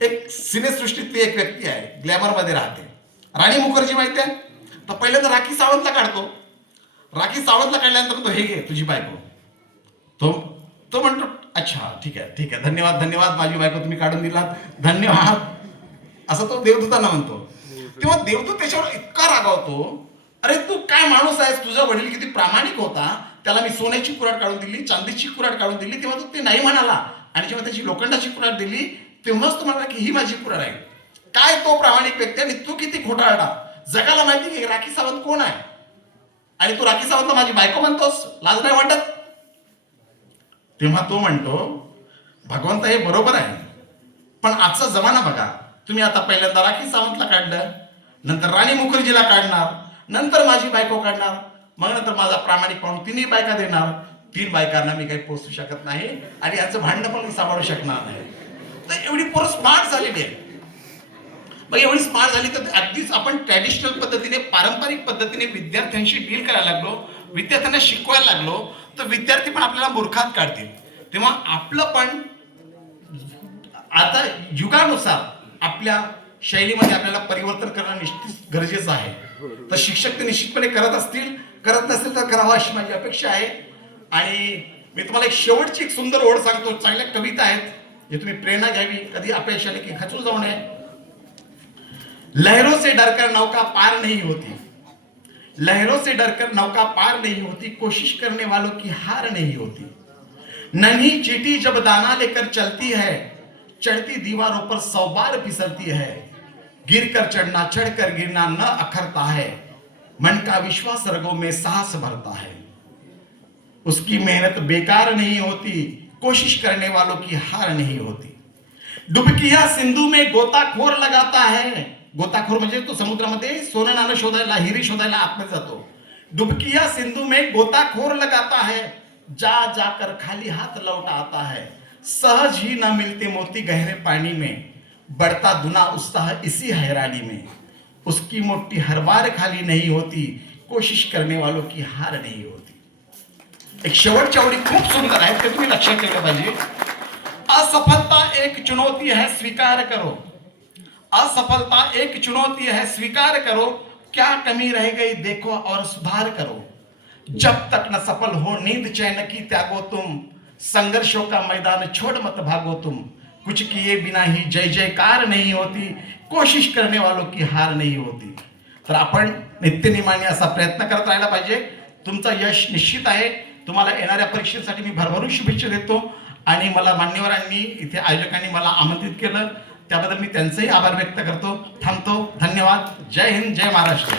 एक सिनेसृष्टीतली एक व्यक्ती आहे, ग्लॅमर मध्ये राहते. राणी मुखर्जी माहिती आहे. तर पहिल्यांदा राखी सावंतला काढतो. राखी सावंतला काढल्यानंतर तो, हे घे तुझी बायको. तो म्हणतो, अच्छा ठीक आहे, धन्यवाद माझी बायको तुम्ही काढून दिलात, धन्यवाद, असं तो देवदूतांना म्हणतो. तेव्हा देवदूत त्याच्यावर इतका रागावतो, अरे तू काय माणूस आहेस, तुझा वडील किती प्रामाणिक होता, त्याला मी सोन्याची कुऱ्हाड काढून दिली, चांदीची कुऱ्हाड काढून दिली, तेव्हा तो ते नाही म्हणाला, आणि जेव्हा त्याची लोखंडाची कुऱ्हाड दिली तेव्हाच तो म्हणाला की ही माझी कुऱ्हाड आहे. काय तो प्रामाणिक व्यक्ती, आणि तू किती खोटारडा. जगाला माहिती की राखी सावंत कोण आहे, आणि तू राखी सावंतला माझी बायको म्हणतोस, लाज नाही वाटत? तेव्हा तो म्हणतो, भगवंत हे बरोबर आहे, पण आजचा जमाना बघा, तुम्ही आता पहिल्यांदा राखी सावंतला काढलं, नंतर राणी मुखर्जीला काढणार, नंतर माझी बायको काढणार, मग नंतर माझा प्रामाणिक पाहून 3 बायका देणार. 3 बायकांना मी काही पोचू शकत नाही, आणि याचं भांडणं पण मी सांभाळू शकणार नाही. तर एवढी पोरं स्मार्ट झालेली आहे. मग एवढी स्मार्ट झाली तर अगदीच आपण ट्रॅडिशनल पद्धतीने, पारंपरिक पद्धतीने विद्यार्थ्यांशी डील करायला लागलो, विद्यार्थ्यांना शिकवायला लागलो, तर विद्यार्थी पण आपल्याला मूर्खात काढतील. तेव्हा आपलं पण आता युगानुसार आपल्या शैलीमध्ये आपल्याला परिवर्तन करणं निश्चित गरजेचं आहे. तर शिक्षक ते निश्चितपणे करत असतील, करत नसेल तर करावं अशी माझी अपेक्षा आहे. आणि मी तुम्हाला एक शेवटची एक सुंदर ओळ सांगतो, चांगल्या कविता आहेत, जे तुम्ही प्रेरणा घ्यावी, कधी अपयश आले की खचून जाऊ नये. लहरों से डरकर नौका पार नहीं होती, लहरों से डरकर नौका पार नहीं होती, कोशिश करने वालों की हार नहीं होती. नन्ही चींटी जब दाना लेकर चलती है, चढ़ती दीवारों पर 100 बार फिसलती है. गिरकर चढ़ना, चढ़कर गिरना न अखरता है, मन का विश्वास रगों में साहस भरता है. उसकी मेहनत बेकार नहीं होती, कोशिश करने वालों की हार नहीं होती. डुबकिया सिंधु में गोताखोर लगाता है, गोताखोर म्हणजे तो समुद्रामध्ये सोनं नाणं शोधायला, हिरी शोधायला आतमध्ये जातो. डुबकिया सिंधु में गोताखोर लगाता है, जा जाकर खाली हाथ लौट आता है. सहज ही ना मिलते मोती गहरे पानी में, बढ़ता दुना उत्साह इसी हैरानी में. उसकी मोटी हर बार खाली नहीं होती, कोशिश करने वालों की हार नहीं होती. एक शेवटच्या ओळी खूप सुंदर आहेत, ते तुम्ही लक्षात ठेवलं पाहिजे. असफलता एक चुनौती है, स्वीकार करो. असफलता एक चुनौती है, स्वीकार करो. क्या कमी रह गई देखो और सुधार करो. जब तक न सफल हो नींद चैन की त्यागो तुम, संघर्षों का मैदान छोड़ मत भागो तुम. कुछ किए बिना ही जय जयकार नहीं होती, कोशिश करने वालों की हार नहीं होती. तर आपण नित्यनेमाने असा प्रयत्न करत राहायला पाहिजे. तुमचं यश निश्चित आहे. तुम्हाला येणाऱ्या परीक्षेसाठी मी भरभरून शुभेच्छा देतो. आणि मला मान्यवरांनी, इथे आयोजकांनी मला आमंत्रित केलं, त्याबद्दल मी त्यांचेही आभार व्यक्त करतो. थांबतो. धन्यवाद. जय हिंद, जय महाराष्ट्र.